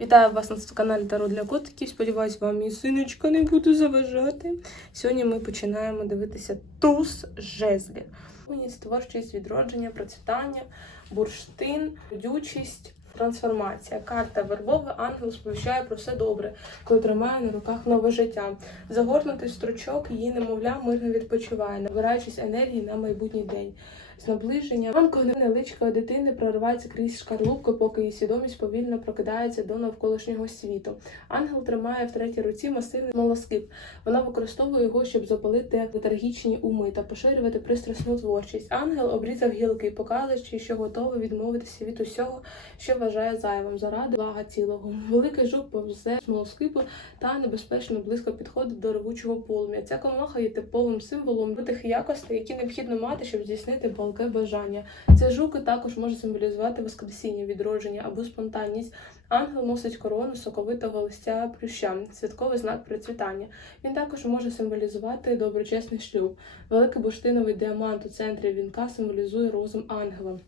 Вітаю вас на каналі Таро для котиків. Сподіваюсь, вам мій синочка не буде заважати. Сьогодні ми починаємо дивитися туз жезлів. Муність, творчість, відродження, процвітання, бурштин, родючість, трансформація. Карта вербовий ангел сповіщає про все добре, коли тримає на руках нове життя. Загорнутий стручок, її немовля мирно відпочиває, набираючись енергії на майбутній день. З наближення ранку невеличкої дитини проривається крізь шкарлупку, поки її свідомість повільно прокидається до навколишнього світу. Ангел тримає в третій руці масивний смолоскип. Вона використовує його, щоб запалити летаргічні уми та поширювати пристрасну творчість. Ангел обрізав гілки, показуючи, що готовий відмовитися від усього, що вважає зайвим заради блага цілого. Великий жук повзе смолоскипу та небезпечно близько підходить до ревучого полум'я. Ця комаха є типовим символом тих якостей, які необхідно мати, щоб здійснити палке бажання. Ці жука також може символізувати воскресіння, відродження або спонтанність. Ангел носить корону соковитого листя плюща, святковий знак процвітання. Він також може символізувати доброчесний шлюб. Великий бурштиновий діамант у центрі вінка символізує розум ангела.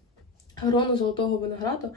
Грону золотого винограду,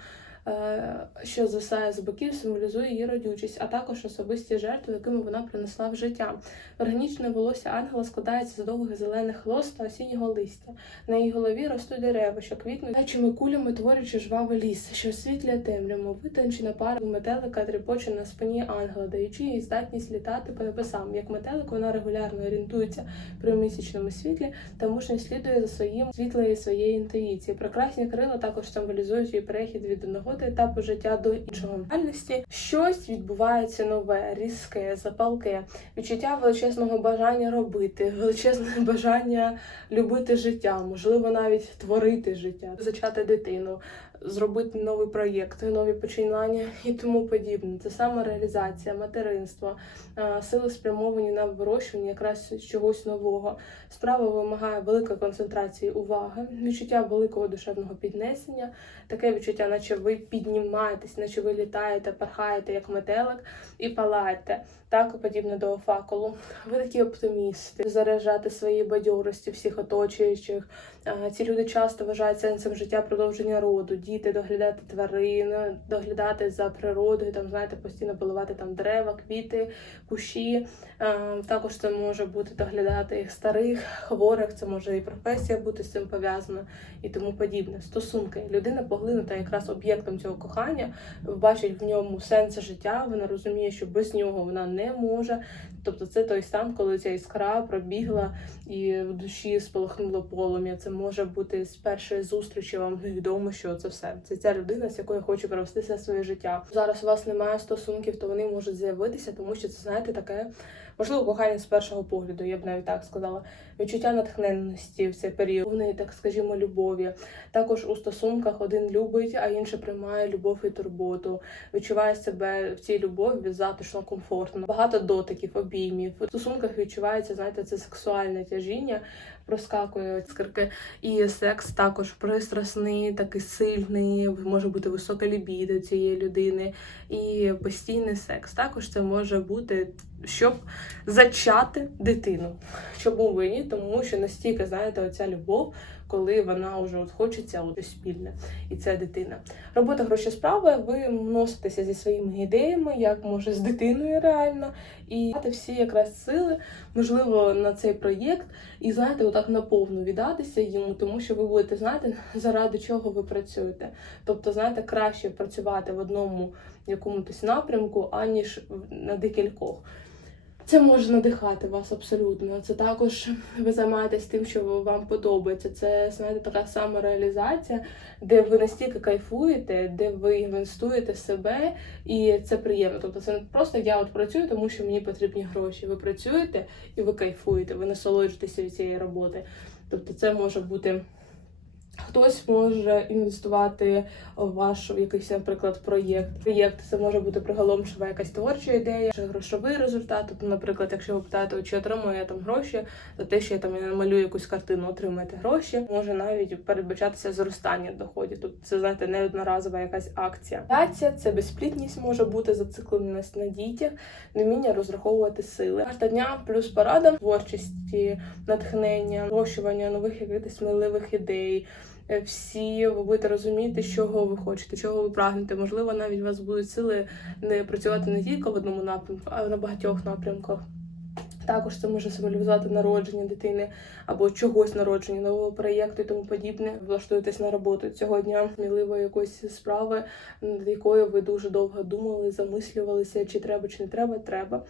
що засає з боків, символізує її родючість, а також особисті жертви, якими вона принесла в життя. Органічне волосся ангела складається з довгих зелених лос та осіннього листя. На її голові ростуть дерева, що квітнуть течими кулями, творячи жвавий ліс, що освітлює темряву. Витончена пара метелика тріпоче на спині ангела, даючи їй здатність літати по небесам. Як метелик, вона регулярно орієнтується при місячному світлі та мужньо слідує за своїм світлої своєї інтуїції. Прекрасні крила також символізують її перехід від одного етапу життя до іншого. Реальності щось відбувається нове, різке, запалке, відчуття величезного бажання робити, величезне бажання любити життя, можливо, навіть творити життя, зачати дитину. Зробити новий проєкт, нові починання і тому подібне. Це самореалізація, материнство, е, сили спрямовані на вирощування якраз чогось нового. Справа вимагає великої концентрації уваги, відчуття великого душевного піднесення, таке відчуття, наче ви піднімаєтесь, наче ви літаєте, порхаєте як метелик і палаєте. Так подібне до факелу. Ви такі оптимісти, заряджати свої бадьорості всіх оточуючих. Е, Ці люди часто вважають сенсом життя продовження роду, діти, доглядати тварин, доглядати за природою, там знаєте, постійно поливати там дерева, квіти, кущі. Е, Також це може бути доглядати їх старих, хворих, це може і професія бути з цим пов'язана і тому подібне. Стосунки людина поглинута якраз об'єктом цього кохання, бачить в ньому сенс життя. Вона розуміє, що без нього вона не може. Тобто, це той стан, коли ця іскра пробігла і в душі спалахнуло полум'я. Це може бути з першої зустрічі. Вам відомо, що це все. Це ця людина, з якою хоче провести все своє життя. Зараз у вас немає стосунків, то вони можуть з'явитися, тому що це знаєте таке. Можливо, кохання з першого погляду, я б навіть так сказала. Відчуття натхненності в цей період, повний, так скажімо, любові. Також у стосунках один любить, а інший приймає любов і турботу. Відчуває себе в цій любові затишно, комфортно. Багато дотиків, обіймів. В стосунках відчувається, знаєте, це сексуальне тяжіння, проскакує скирки. І секс також пристрасний, такий сильний, може бути висока лібідо цієї людини, і постійний секс. Також це може бути, щоб зачати дитину. Чому ви ні? Тому що настільки, знаєте, оця любов, коли вона вже от хочеться от спільне, і це дитина. Робота гроші справи, ви носитеся зі своїми ідеями, як може з дитиною реально, і дати всі якраз сили, можливо, на цей проєкт, і знаєте, отак наповну віддатися йому, тому що ви будете знати, заради чого ви працюєте. Тобто, знаєте, краще працювати в одному якомусь напрямку, аніж на декількох. Це може надихати вас абсолютно. Це також ви займаєтесь тим, що вам подобається. Це знаєте, така сама реалізація, де ви настільки кайфуєте, де ви інвестуєте себе, і це приємно. Тобто, це не просто я от працюю, тому що мені потрібні гроші. Ви працюєте і ви кайфуєте, ви насолоджуєтеся від цієї роботи. Тобто, це може бути. Хтось може інвестувати в ваш якийсь, наприклад, проєкт. Проєкт це може бути приголомшива якась творча ідея, чи грошовий результат. Тобто, наприклад, якщо ви питаєте, чи отримую я там гроші за те, що я там малюю якусь картину, отримаєте гроші, може навіть передбачатися зростання доходів. Тобто це знаєте, не одноразова якась акція. Праця це безплітність може бути зацикленість на дітях, невміння розраховувати сили. Карта дня плюс порада творчості, натхнення, вирощування нових якихось сміливих ідей. Е, всі ви будете розуміти, чого ви хочете, чого ви прагнете. Можливо, навіть у вас будуть сили не працювати не тільки в одному напрямку, а на багатьох напрямках. Також це може символізувати народження дитини або чогось народження, нового проєкту і тому подібне. Влаштуєтесь на роботу цього дня сміливо якоїсь справи, над якою ви дуже довго думали, замислювалися, чи треба, чи не треба, треба.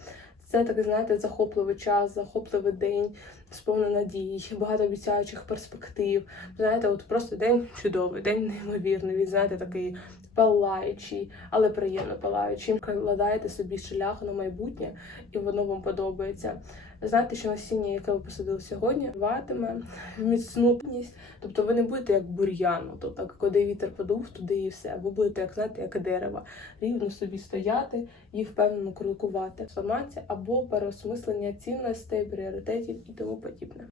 Це такий, знаєте, захопливий час, захопливий день, сповнений надій, багато обіцяючих перспектив. Знаєте, от просто день чудовий, день неймовірний. Він знаєте, такий палаючий, але приємно палаючий. Кладаєте собі шлях на майбутнє, і воно вам подобається. Знаєте, що насіння, яке ви посадили сьогодні, даватиме міцнутність. Тобто ви не будете як бур'ян, то так, куди вітер подув, туди і все. Ви будете, як знаєте, як дерево, рівно собі стояти і впевнено крокувати. Трансформація або переосмислення цінностей, пріоритетів і тому подібне.